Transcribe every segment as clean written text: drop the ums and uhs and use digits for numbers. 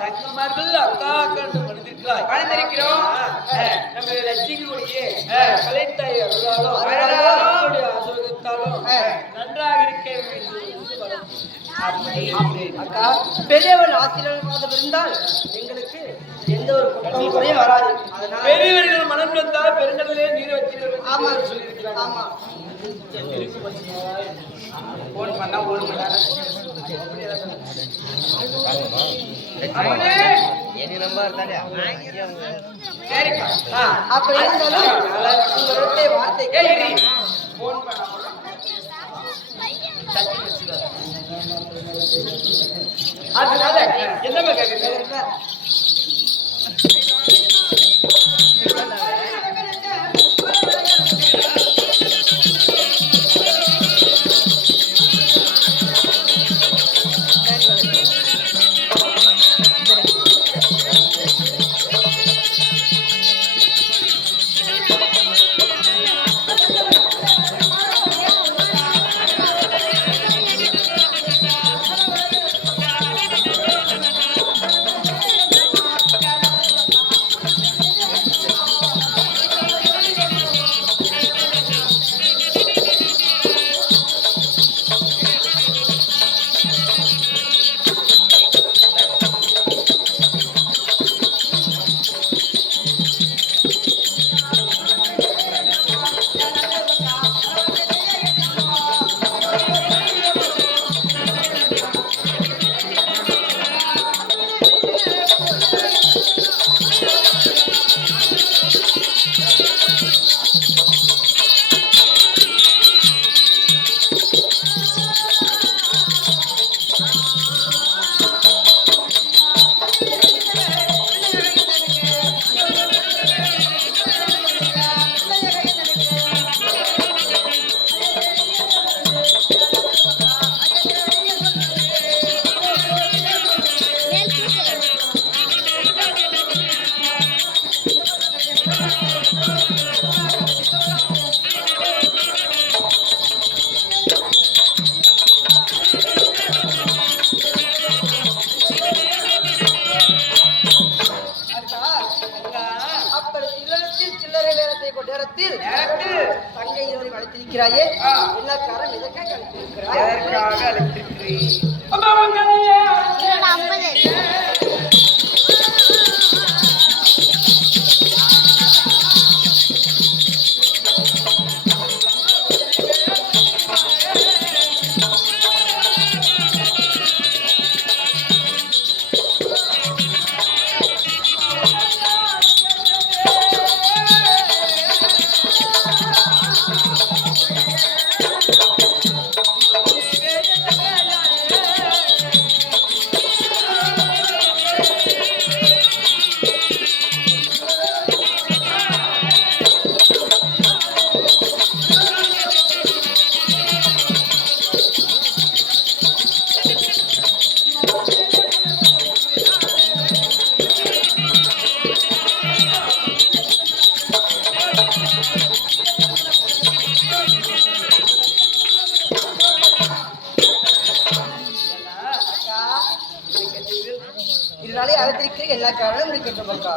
தங்கமார்கள் அக்கா அக்கா வளர்ந்திருக்கிறாய் வளர்ந்திருக்கிறோம். நம்ம லட்சிக்குரிய கலைத்தாய் அருளாலும் அசுரத்தாலும் நன்றாக இருக்க வேண்டும். அக்கா பெரியவன் ஆசீர்வாதம் இருந்தால் எங்களுக்கு எந்த ஒரு குறையும் வராது. பெரியவர்கள் மனம் வந்தால் பெருங்கடலே நீர் வச்சிருக்கிறது. ஆமா சொல்லியிருக்கிறாங்க. ஆமா போன் பண்ணா 1 மணி நேரம் என்ன நம்பர் தானே சரிக்கா. அப்ப இருந்தாலும் உங்களுடைய வார்த்தை போன் பண்ண அதனால என்னமா கேக்குறீங்க? தங்கை இருவரை வளர்த்திருக்கிறாயே எல்லா காரணம் எதற்காக அழைத்திருக்கிறாய்? இதனாலே அழைத்திருக்கிற எல்லா காரணம் இருக்கின்றோம்க்கா.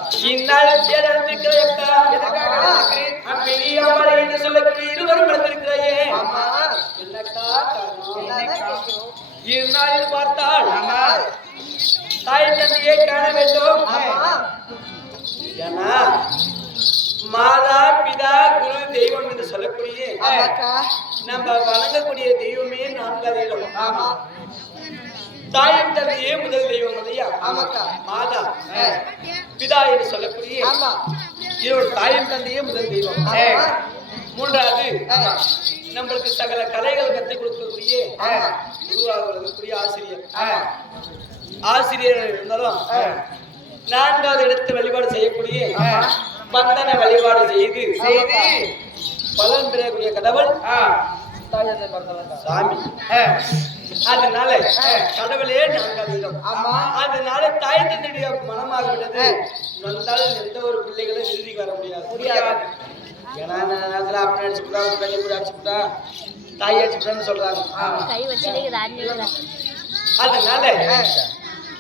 இருவரும் வளர்ந்திருக்கிறாயே இந்நாளில் பார்த்தால் தாய் தந்தையை காண வேண்டும். ஏன்னா மாதா பிதா குரு தெய்வம் என்று சொல்லக்கூடிய நம்ம வணங்கக்கூடிய தெய்வமே 4 தெய்வம். தாயும் தந்தையே முதல் தெய்வம் இல்லையா? மாதா பிதா என்று சொல்லக்கூடிய இவரோட தாயும் தந்தையே முதல் தெய்வம். 3வது நம்மளுக்கு சகல கலைகள் கற்றுக் கொடுக்கக்கூடிய குருவாக வரக்கூடிய ஆசிரியர் இருந்தாலும் 4வது இடத்து வழிபாடு செய்யக்கூடிய பந்தன வழிபாடு செய்து பலன் பெறக்கூடிய கடவுள் சாமி. அதனால கடவுளே 4வது இடம். அதனால தாய் தந்தையுடைய மனமாக விட்டது வந்தால் எந்த ஒரு பிள்ளைகளும் எழுதி வர முடியாது. ஏன்னா நேரத்துல அப்படி அடிச்சுட்டா கை கூட அடிச்சுட்டா தாய் அடிச்சுட்டான்னு சொல்றாங்க. அதனால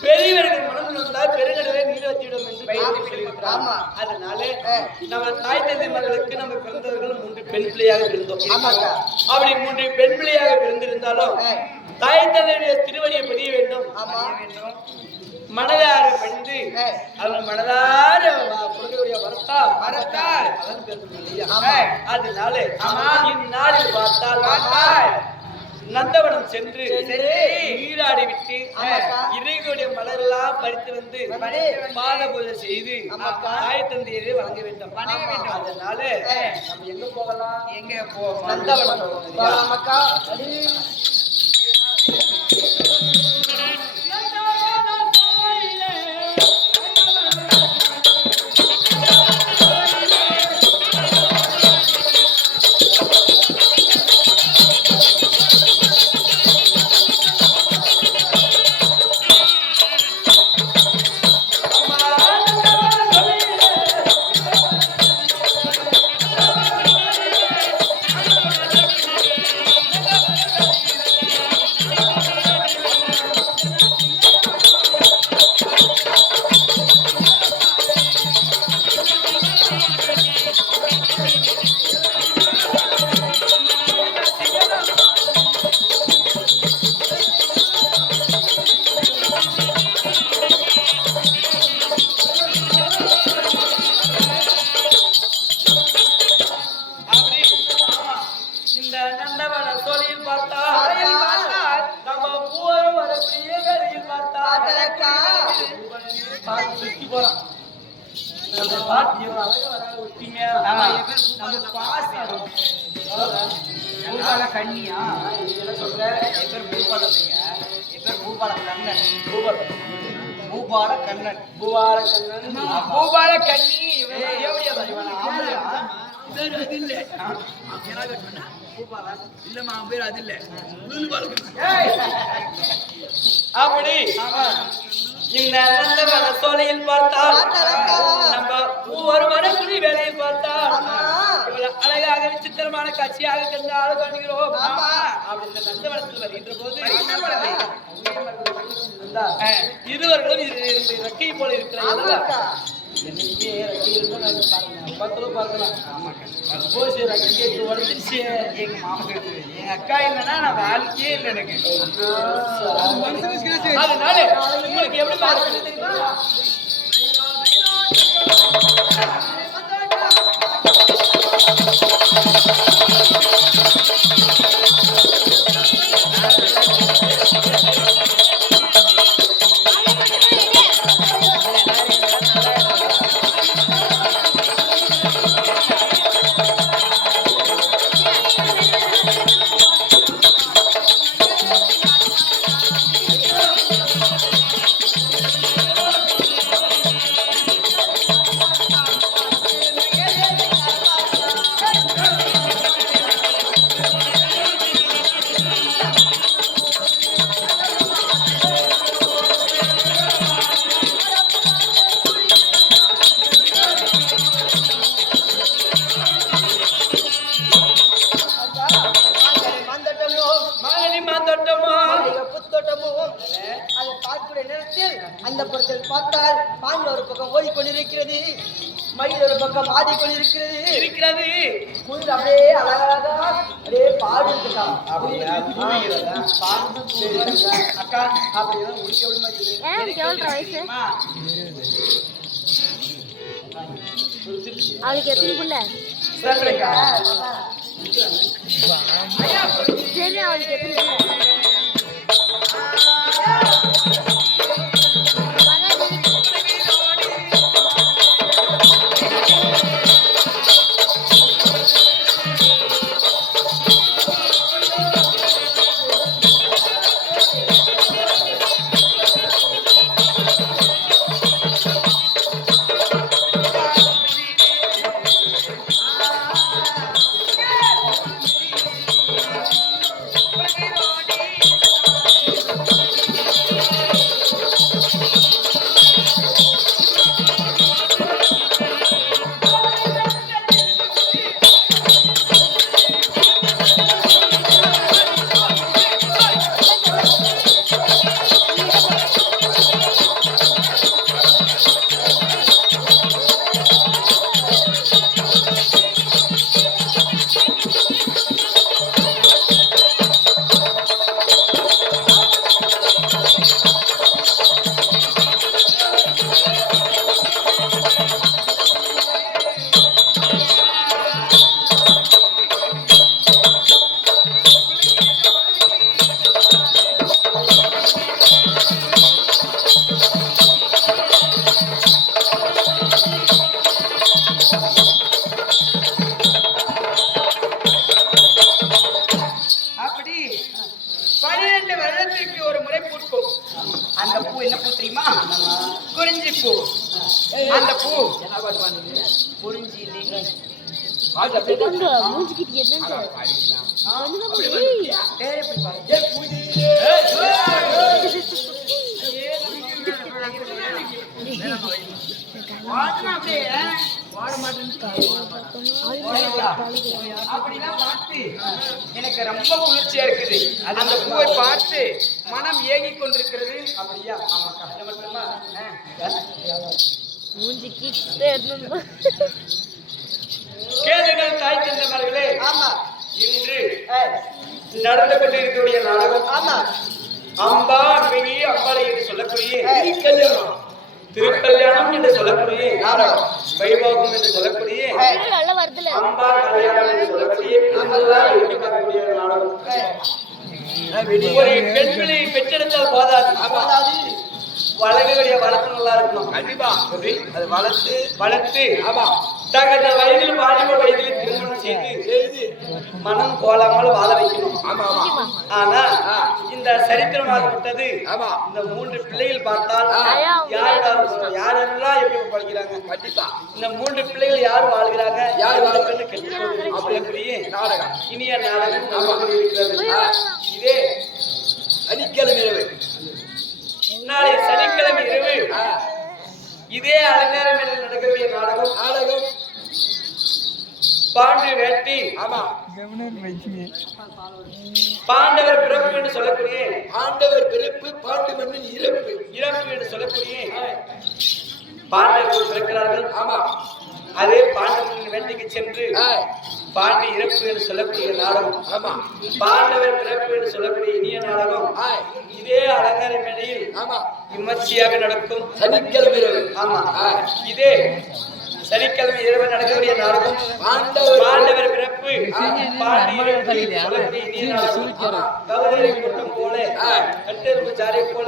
பெரியவர்கள் மனம் வந்தால் பெருங்கடலை நீர் வத்திவிடும் என்று சொல்லியிருக்கிறார். ஆமா. அதனால நம்ம தாய் தந்தை மகளுக்கு நம்ம பிறந்தவர்கள் 3 பெண் பிள்ளையாக பிறந்தோம். அப்படி 3 பெண் பிள்ளையாக பிறந்திருந்தாலும் தாய் தந்தையுடைய திருவடியை பதிய வேண்டும். மனதார பெண்டு அவன் மனதார கொடுக்கக்கூடிய வரத்தால் அதன் பெருமையா. அதனால இந்நாளில் பார்த்தால் நந்தவனம் சென்று நீராடி விட்டு இறைவனுடைய மலரெல்லாம் பறித்து வந்து பாத பூஜை செய்து தாய் தந்தையரை வணங்க வேண்டும். அதனால நம்ம எங்க போகலாம்? எங்க போவோம்? நந்தவனம் போகலாம். கண்ணியா என்ன சொல்ற? என் பேர் பூபாலம் இல்லைங்க, என் பேர் பூபால கண்ணன். பூபால கண்ணன். பூபால கண்ணி அப்படி இந்த நந்தவன சோலையில் பார்த்தால் நம்ம ஒவ்வொரு மனக்குடி வேலையில் பார்த்தால் அழகாக விசித்திரமான காட்சியாக கண்டாலும் காணுகிறோம். அப்படி இந்த நந்தவனத்தில் வருகின்ற போது இருவர்களும் ரெக்கை போல இருக்கிறார்கள். என்னைக்குமே ரெக்கை இருக்கும் பார்க்கலாம். உடஞ்சிருச்சு எங்க மாமா. எங்க அக்கா இல்லைன்னா நான் வாழ்க்கையே இல்லை எனக்கு. அதனால உங்களுக்கு எப்படி பாருங்க தெரியுமா? அந்த புறத்தில் பார்த்தால் பால் ஒரு பக்கம் ஓடிக்கொண்டிருக்கிறது, மயில் ஒரு பக்கம் ஆடிக்கொண்டிருக்கிறது. குளிர் அப்படியே அழகழகா அப்படியே பாடு இருக்குதா? அக்கா அப்படிதான் அவளுக்கு எத்தனை புள்ள? சரி, அவளுக்கு எத்தனை புள்ள? வருடத்திற்கு ஒரு முறை பூக்கும். அந்த பூ என்ன பூ தெரியுமா? குறிஞ்சி பூ. அந்த பூ குறிஞ்சி இல்லைங்க. என்னங்க மூஞ்சிக்கிட்டு என்னங்க எனக்கு ரொம்ப குளிர்ச்சியா இருக்குது. அந்த பூவை பார்த்து மனம் ஏங்கிக் கொண்டிருக்கிறது. அப்படியா? மூஞ்சிக்கிட்டு என்னங்க கேளுங்கள் தாய் தந்தவர்களே. ஆமா இன்று நடந்து கொண்டிருக்கக்கூடிய நாடகம் ஆமா அம்பா மினி அம்பாளை என்று சொல்லக்கூடிய திருக்கல்யாணம் என்று சொல்லக்கூடிய நாடகம், வைபோகம் என்று சொல்லக்கூடிய நல்லா வருதுல அம்பா கல்யாணம் என்று சொல்லக்கூடிய பெண்கள்லாம் வெட்டி பார்க்கக்கூடிய ஒரு நாடகம். ஒரு பெண்களை பெற்றெடுத்தால் போதாது, வளர்க்கக்கூடிய வளர்ப்பு நல்லா இருக்கணும். கண்டிப்பா அது வளர்த்து ஆமா தகுந்த வயதில் வாலிப வயதில் திருமணம் செய்து மனம் கோலாமல் வாழ வைக்கணும். ஆனா இந்த சரித்திரமாகப்பட்டது இந்த 3 பிள்ளைகள் பார்த்தால் யாரெல்லாம் எப்படி படிக்கிறாங்க? கண்டிப்பா இந்த 3 பிள்ளைகள் யார் வாழ்கிறாங்க, யார் வாழ்க்கை கெட்டு நாடகம், இனிய நாடகம் இருக்கிறது. இதே சனிக்கிழமை இரவு, நாளை சனிக்கிழமை இரவு இதே அலங்காரம் என்று நடக்கக்கூடிய நாடகம் பாண்டு வேட்டி. ஆமா பாண்டவர் பிறப்பு என்று சொல்லக்கூடிய பாண்டவர் பிறப்பு, பாண்டு மண்ணின் இறப்பு என்று சொல்லக்கூடிய பாண்டவர்கள் பிறக்கிறார்கள். ஆமா அதே பாண்டவரின் வேட்டைக்கு சென்று பாண்டி இறப்பு என்று சொல்லக்கூடிய நாடகம். ஆமா பாண்டவர் பிறப்பு என்று சொல்லக்கூடிய இனிய நாடகம் இதே அலங்கார மேடையில் விமர்சையாக நடக்கும் சனிக்கிழமை இரவு. ஆமா இதே சனிக்கிழமை இரவு நடக்கக்கூடிய நாடகம் பாண்டவர் பிறப்பு பாண்டி இறப்பு சொல்லக்கூடிய இனிய நாடகம். கவலை கூட்டம் போல கட்டெரும்பு சாரை போல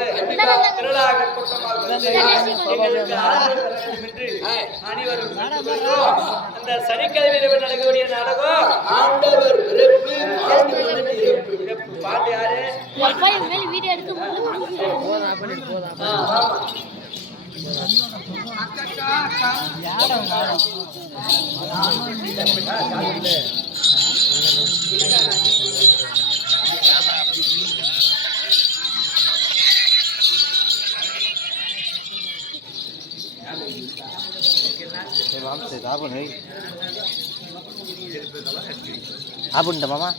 திரளாக கூட்டமாக வந்து எங்களுக்கு ஆதரவு தர வேண்டும் என்று அனைவரும் அந்த சனிக்கிழமை இரவு நடக்கக்கூடிய நாடகம் ஆண்டவர் பிறப்பு பாண்டி யாரு வீடியோ எடுத்து apa nih mama?